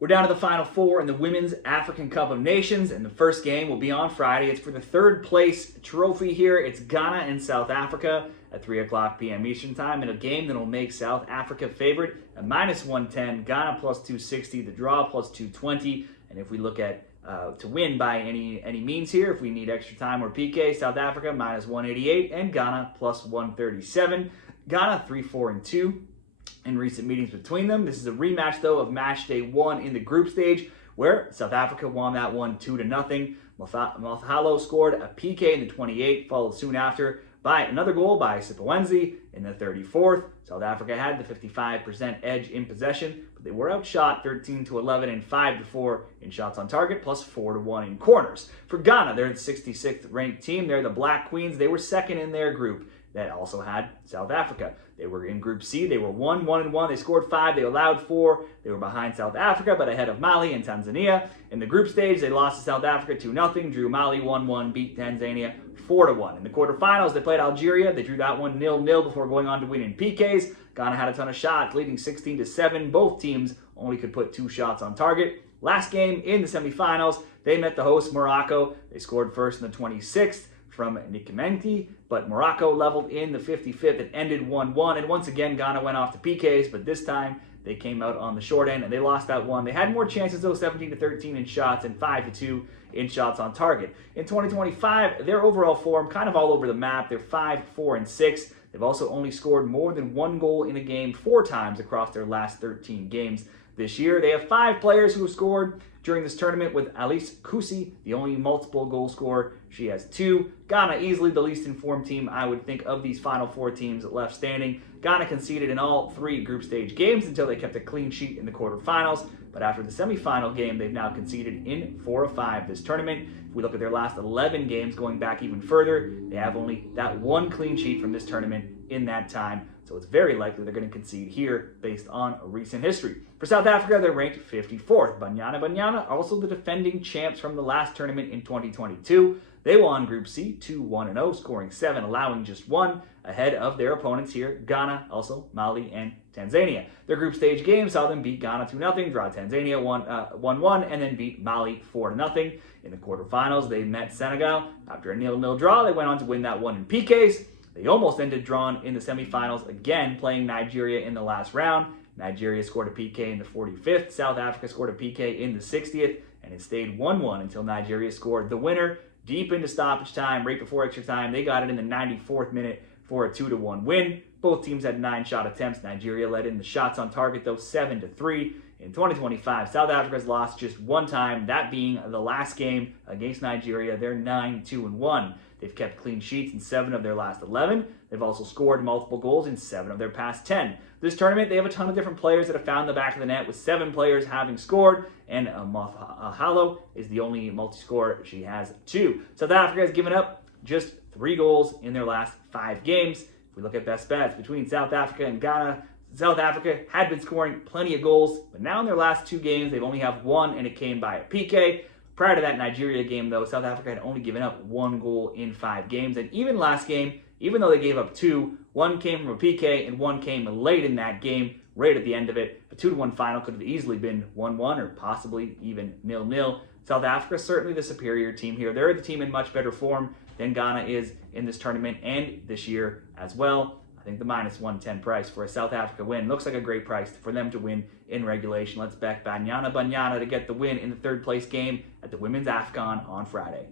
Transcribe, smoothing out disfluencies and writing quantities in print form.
We're down to the Final Four in the Women's African Cup of Nations, and the first game will be on Friday. It's for the third place trophy here. It's Ghana and South Africa at 3 o'clock p.m. Eastern Time in a game that will make South Africa favorite at -110, Ghana plus 260, the draw plus 220. And if we look at to win by any means here, if we need extra time or PK, South Africa -188 and Ghana plus 137. Ghana 3-4-2. In recent meetings between them. This is a rematch, though, of match day 1 in the group stage, where South Africa won that one 2-0. Mahalo scored a PK in the 28th, followed soon after by another goal by Sipowenzi in the 34th. South Africa had the 55% edge in possession, but they were outshot 13-11 and 5-4 in shots on target, plus 4-1 in corners. For Ghana, they're the 66th ranked team. They're the Black Queens. They were second in their group that also had South Africa. They were in Group C. They were 1-1-1. They scored 5. They allowed 4. They were behind South Africa, but ahead of Mali and Tanzania. In the group stage, they lost to South Africa 2-0, drew Mali 1-1, beat Tanzania 4-1. In the quarterfinals, they played Algeria. They drew that one 0-0 before going on to win in PKs. Ghana had a ton of shots, leading 16-7. Both teams only could put 2 shots on target. Last game in the semifinals, they met the host Morocco. They scored first in the 26th. From Nikimenti, but Morocco leveled in the 55th. It ended 1-1, and once again Ghana went off to PKs, but this time they came out on the short end and they lost that one. They had more chances though, 17-13 in shots and 5-2 in shots on target. In 2025, their overall form kind of all over the map. They're 5-4-6. They've also only scored more than 1 goal in a game 4 times across their last 13 games this year. They have 5 players who have scored during this tournament, with Alice Kusi, the only multiple goal scorer. She has 2. Ghana, easily the least informed team, I would think, of these Final Four teams left standing. Ghana conceded in all 3 group stage games until they kept a clean sheet in the quarterfinals. But after the semifinal game, they've now conceded in 4 of 5 this tournament. If we look at their last 11 games, going back even further, they have only that 1 clean sheet from this tournament in that time. So it's very likely they're going to concede here based on recent history. For South Africa, they're ranked 54th. Banyana Banayan, also the defending champs from the last tournament in 2022. They won Group C 2-1-0, scoring 7, allowing just 1, ahead of their opponents here, Ghana, also Mali, and Tanzania. Their group stage game saw them beat Ghana 2-0, draw Tanzania 1-1, and then beat Mali 4-0. In the quarterfinals, they met Senegal. After a 0-0 draw, they went on to win that one in PKs. They almost ended drawn in the semifinals, again playing Nigeria in the last round. Nigeria scored a PK in the 45th. South Africa scored a PK in the 60th, and it stayed 1-1 until Nigeria scored the winner deep into stoppage time, right before extra time. They got it in the 94th minute for a 2-1 win. Both teams had 9 shot attempts. Nigeria led in the shots on target, though, 7-3. In 2025, South Africa's lost just 1 time, that being the last game against Nigeria. They're 9-2-1. They've kept clean sheets in 7 of their last 11. They've also scored multiple goals in 7 of their past 10. This tournament, they have a ton of different players that have found the back of the net, with 7 players having scored, and Mahalo is the only multi-scorer. She has 2. South Africa has given up just 3 goals in their last 5 games. If we look at best bets between South Africa and Ghana, South Africa had been scoring plenty of goals, but now in their last 2 games, they've only have 1, and it came by a PK. Prior to that Nigeria game, though, South Africa had only given up 1 goal in 5 games. And even last game, even though they gave up 2, 1 came from a PK and 1 came late in that game, right at the end of it. A 2-1 final could have easily been 1-1 or possibly even 0-0. South Africa, certainly the superior team here. They're the team in much better form than Ghana is in this tournament and this year as well. I think the -110 price for a South Africa win looks like a great price for them to win in regulation. Let's bet Banyana Banayan to get the win in the 3rd place game at the Women's AFCON on Friday.